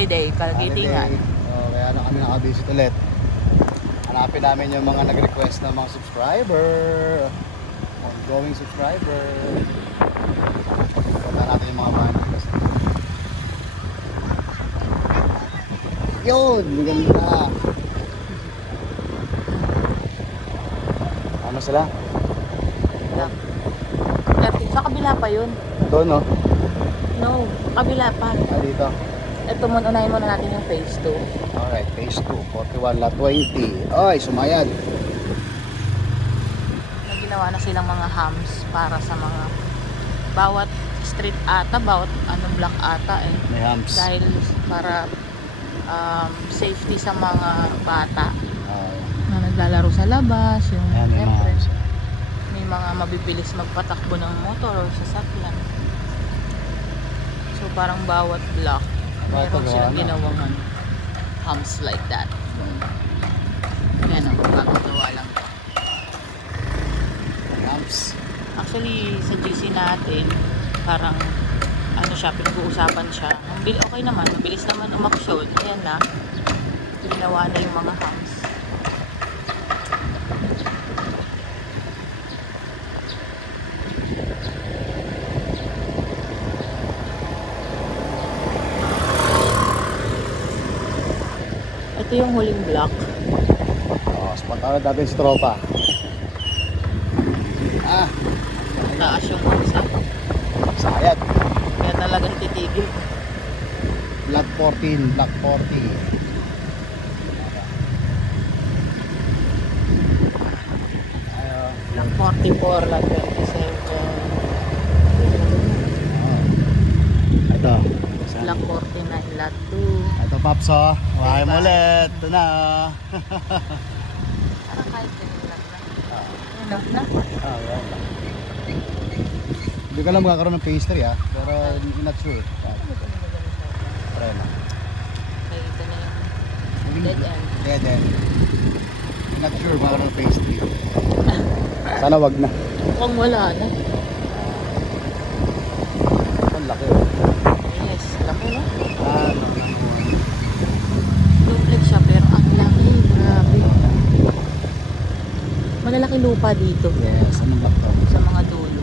holiday, Kagitingan. Kaya na kami nakabisit ulit. Hanapin namin yung mga nag-request ng mga subscriber. Ongoing subscriber. Punta natin yung mga banners. Yun! Maganda! Ano sila? Sa kabila pa yun. Doon, no? No, kabila pa. Dito. Ito muna, unahin muna natin yung phase 2. Alright, phase 2. 41 lot 20. Ay, sumayad. May ginawa na silang mga hams para sa mga bawat street ata, bawat block ata eh. May humps. Dahil para safety sa mga bata na naglalaro sa labas, yung Ayan, may mga siyempre, humps. may mga mabibilis magpatakbo ng motor or sasakyan. So parang bawat block meron silang ginawang humps like that. Yan ang pagkakagawa lang. Humps. Actually sa GC natin parang ano siya, pinag-uusapan siya. Okay naman, mabilis naman umaksyon. Ayan na, ginawa na yung mga humps. Ito yung huling block. Spontanod natin si tropa. Taas yung humps eh. Sayad. Kaya talagang titigil. Block 14, block 40. Block 44, lot 27. Ito. Block 49, lot 2. Ito, Paps, oh. Huwain mo ulit. Ito na, oh. Parang kahit ganun lang na. Enough na. Yan lang. Hindi ka lang magkakaroon ng pastry, ah. Pero not sure. Try lang. Okay, ito na yung dead end. Dead end. Not sure magkakaroon ng pastry. Sana wag na. Mukhang wala na. Ang laki, oh. Yes, laki no? Ano. Duplex siya pero ang laki. Grabe. Malalaki lupa dito. Yes, anong block to? Sa mga dulo.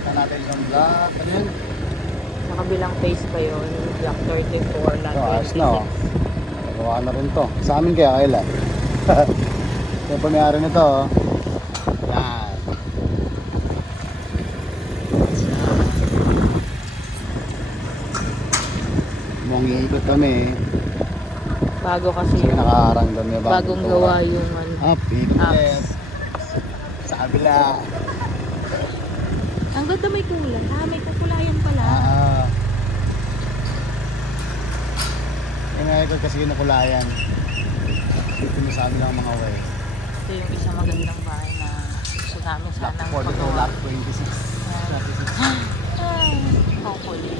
Punta natin yung block. Ano yun? Sa kabilang phase pa yun. Block 34, lot Ito, ayos 26. na, oh. Nagawa na rin to. Sa amin kaya kailan? Ito yung pamiyari nito, oh. Yan. Mong-iikot kami, eh. Bago kasi Kasi yung nakaharang doon yung bagong gawa yung Up, ikot ulit. apps. Sa kabila. Ang ganda may kulay. May kukulayan pala. Yung ikot kasi yung nakulayan. Dito mo sa amin ang mga way. Ito yung isang magandang bahay na gusto namin Block sanang 4 dito, magawa. block 26. 26. Hopefully.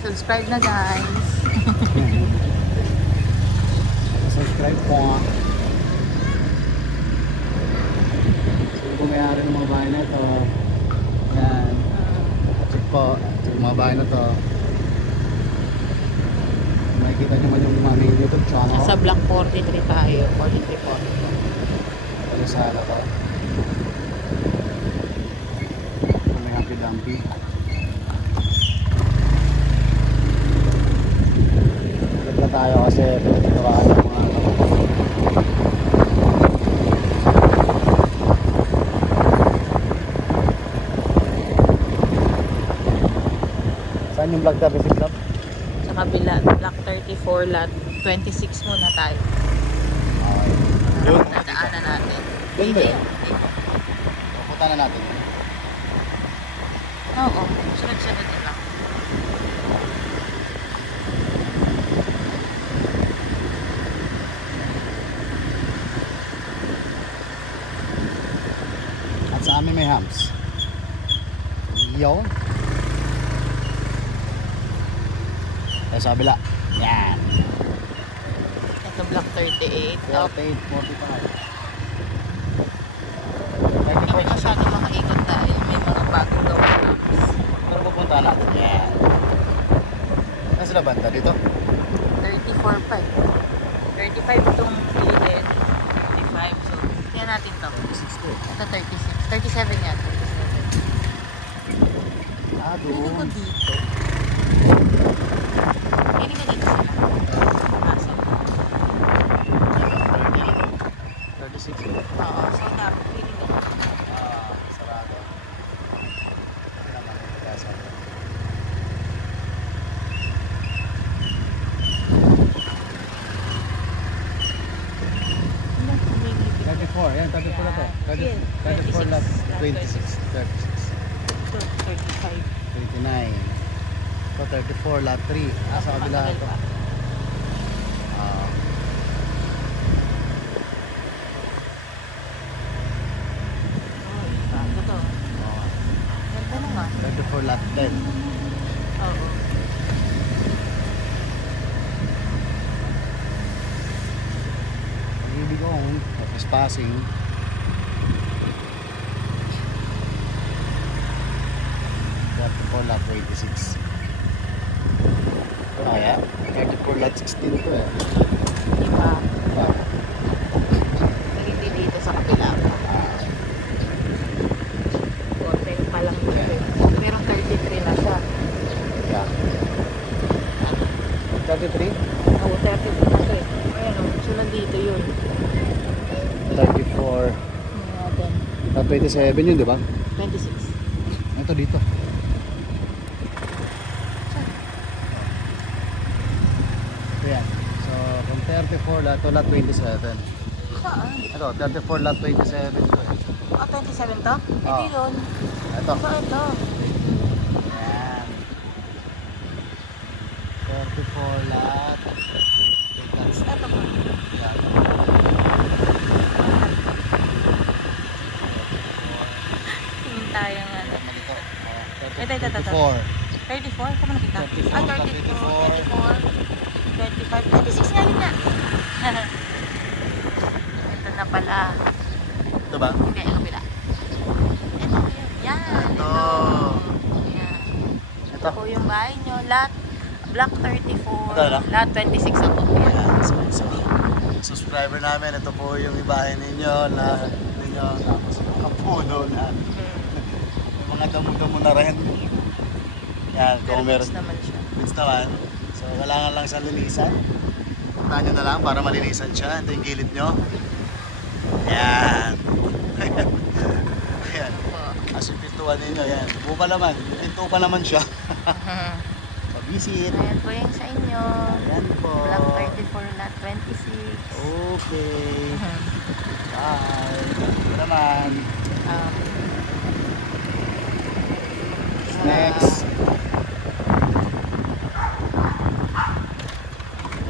Subscribe na guys. Subscribe po. So yung pumayari ng mga bahay na ito. Yan. Check po. Check yung mga bahay na ito. Makikita nyo man yung mga main YouTube channel. Nasa block 43 tayo. 43 po. Ano sa ano po. May happy dumpy. Agad na tayo kasi pinagkakawaan ng mga saan yung vlog tabi si Club? Sa kabila, block 34, lot 26 muna tayo. Yun. Nadaanan natin. Yun ba Hindi. yun? Pupunta na natin. Oo. Sunod-sunod na lang. At sa amin may hams. Yun. Tayo sa kabila. Yan. Ito block 38. 48, 45. Hindi masyado makaikot tayo. May bagong gawa house. Pero pupunta natin yan. Saan sila banda dito? 34 pa eh. 35 itong gilid. 35. So, tingnan natin to. Ito 36. 37 yan. 37. Ah, Pili ko doon. dito. Pili ko dito sila. Aso. 36. Oo. So, dapat pili ko. Ah, sarado. Hindi naman yung kasama. Ano? Humigipit. 34, yan, 34 na to. Yan. 34 lot, 26. 26, 36, Ito, 35. 29. Ito, 34 lot 3. Ah, sa kabila Matagal ito. pa. Ah, Uy, bago to. oo. Ganda naman. 34 lot 10. Oo. Pag-ibig ko kung trespassing. Lot 26. Ah, yeah. 34 lot 16 to eh. Diba? Ah, Hindi dito sa kabila. Konti pa lang dito. Pero 33 na siya. yeah. 33? Oo, 33 na siya eh. Ayan o, sunod dito yun. 34. Ayan, Lot 27 yun, di ba? 26. Ito dito. Ayan. So, from 34 lot to lot 27. Saan? Ito, 34 lot 27 to eh. Ah, 27 to? Hindi Oo. yun. Ito. Diba ito? Ayan. 34 lot. That's Ito po. yeah. Tingin tayo nga. Ito. Ito, ito, ito, ito. 34. 34? Saan mo nakita? 34, Ah, 34, 25, 26 nga yun nga. Ito na pala. Ito ba? Hindi, ang kabila. Ito yun. Yan. Ito. Yan. Ito. Ito po yung bahay nyo. Lot, block 34. Ito, ano? Lot 26 ako. Ayan. So, subscriber namin, ito po yung ibahin ninyo na tapos yung mga puno na yung mga damo-damo na rin. Yan, Pero kung meron. mix naman siya. Goods naman. So, kailangan lang sa linisan. Puntahan nyo na lang para malinisan siya. Ito yung gilid nyo. Yan. Ayan. Po. As yung pintuan ninyo, yan. Tubo pa naman. Pinto pa naman siya. Pabisit. Ayan po yung sa inyo. Ayan po. Block 34, lot 26. Okay. Bye. Ito naman. Um, Next.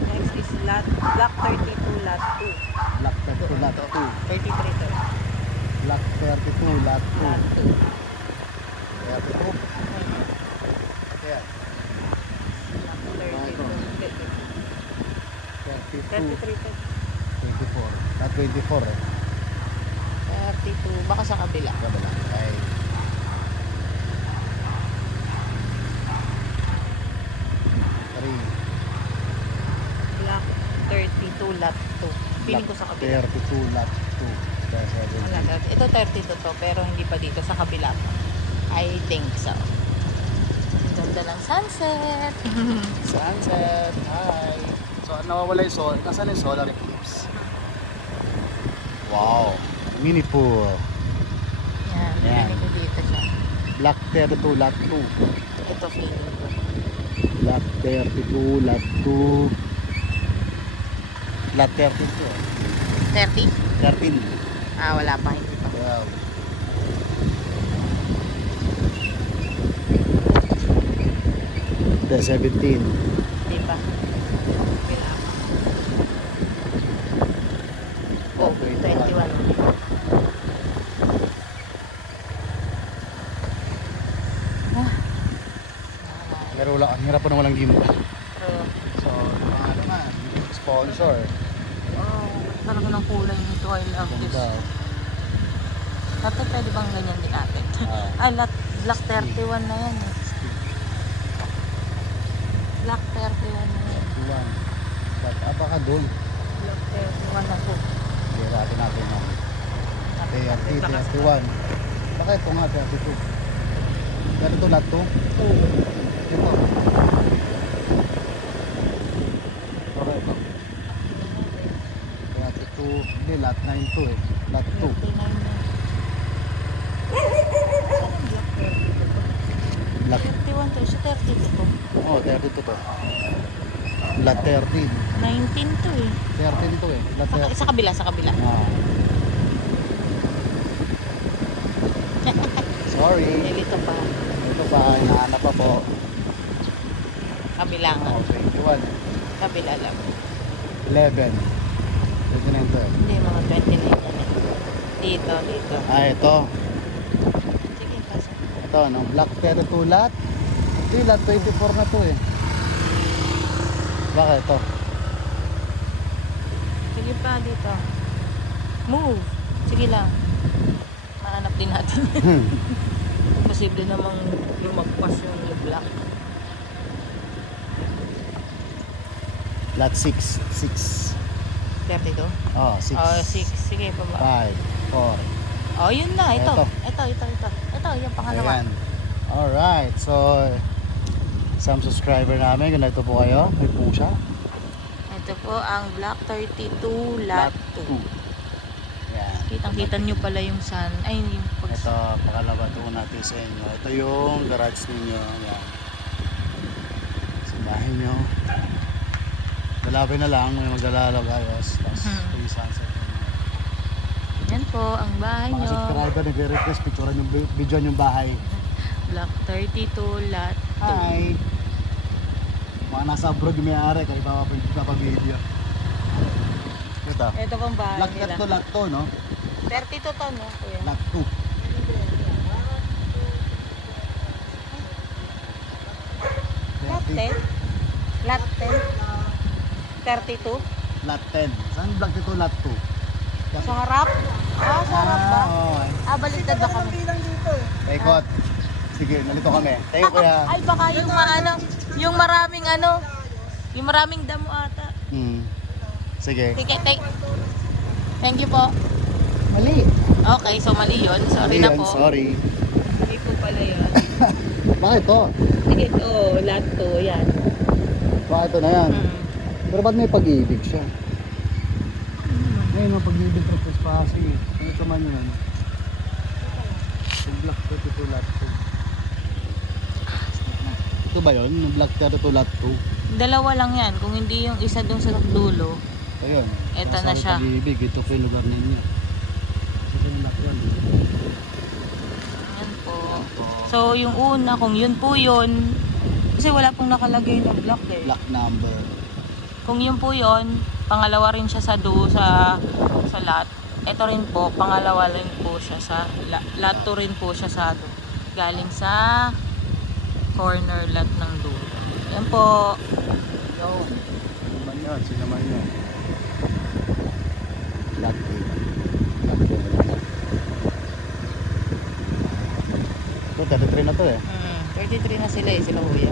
Next is lot, block 32, lot 2. Block 32, lot 2. 33 to. Block 32, lot 2. Lot 2. 32. Ayan. Block 32. 32. 33 to. 24. Lot 24 eh. 32. Baka sa kabila. Kabila. Okay. Block 32, lot 2. Piling ko sa kabila. 32, lot 2. Alaga. Ito 32 to, pero hindi pa dito. Sa kabila pa. I think so. Ang ganda ng sunset. Sunset. Hi. So, nawawala yung solar. Nasaan yung solar eclipse? Wow. Mini pool. Yan. Yan. Piling ko dito siya. Block 32, lot 2. Ito feeling ko. Lot 32, lot 2. Lot 32. 30? 13. Ah, wala pa. Hindi pa. Wow. The 17. Hindi pa. Kailangan. Oh, 21. Ah. Pero wala, ang hirap pa na walang gimbal. Pero, So, mga naman, sponsor. oh, talaga ng kulay nito. I love this. Ganda. Dati pwede bang ganyan din natin? Ah. Ah, lot Block 31 na yan eh. Block 31 na yan. 31. But, baka doon. Block 31 na po. Hiratin natin yung 30, 31. Baka ito nga, 32. Pero ito lahat to? Oo. Ito. Baka ito. 32. Hindi, lahat 9 to eh. Lahat 2. 39 na. Saan ang block 32? Lahat. 31 to. Sa 32 to. Oh, 32 to. Lahat 13. 19 to eh. 13 to eh. Lahat 13. Sa kabila, sa kabila. Ah. Sorry. Nilito pa. Ito pa, hinahanap pa po. Kabila nga. Oh, 21. Kabila lang. 11. 29 to eh. Hindi, mga 29 yan eh. Dito, dito. Ah, ito. Sige, pasok. Ito, no? Black 32 lahat. Hindi, lahat 24 na to eh. Baka ito. Sige pa, dito. Move. Sige lang. Mahanap din natin. Posible namang lumagpas yung block. Lahat 6. 6. 32? Oh, 6. Oh, 6. Sige, baba. 5. 4. Oh, yun na. Ito. Ito. Ito, yung pangalawa. Ayan. Alright. So, some subscriber namin. Kung ito po kayo, may po siya. Ito po ang block 32 lot 2. Ayan. Kitang-kita nyo pala yung sun. Ay, yung pag... Ito, pakalawa ito natin sa inyo. Ito yung garage ninyo. Ayan. Sinahin nyo. Dalapin na lang, may magdalalag ayos. Tapos yung sunset. Yan po, ang bahay Mga nyo. subscriber nagre-request, picturean yung video yung bahay. Block 32 lot 2. Hi! Mga nasa abroad yung may-ari, kaya ipapag-video. Ito. Ito pong bahay Lot nila. to, lot to, no? 32 to, no? Kuya? Lot 2. Lot 10? Lot 10? 32? Lot 10. Saan block ito, lot 2? Sa harap? Ah, sa harap ba? Oo. Baliktad ba kami? Paikot. Sige, nalito kami. Tayo kuya. Ay, baka yung maraming yung maraming damo ata. Sige. Sige, thank you po. Mali. Okay, so mali yun. Sorry na po. Sorry. Mali po pala yun. Bakit to? Sige, lot 2, yan. Bakit to na yan? Pero ba't may pag-ibig siya? Ngayon, may pag-ibig from trespassing. Ano sa man yun? Yung block 32 lot 2. Ito ba yun? Yung block 32 lot 2? Dalawa lang yan. Kung hindi yung isa dun sa dulo. Ayun. Eto na siya. Pag-ibig. Ito po yung lugar ninyo. Ito yung lot yun. Yan po. So, yung una, kung yun po yun, kasi wala pong nakalagay na block eh. Block number. Kung yun po yun, pangalawa rin siya sa lot. Ito rin po, pangalawa rin po siya sa lot 2 rin po siya sa galing sa corner lot ng dulo. Yan po. Yo. Sino man yun? Sino man yun? Lot 8. Lot 8. Ito, 33 na to eh. 33 na sila eh, sila kuya.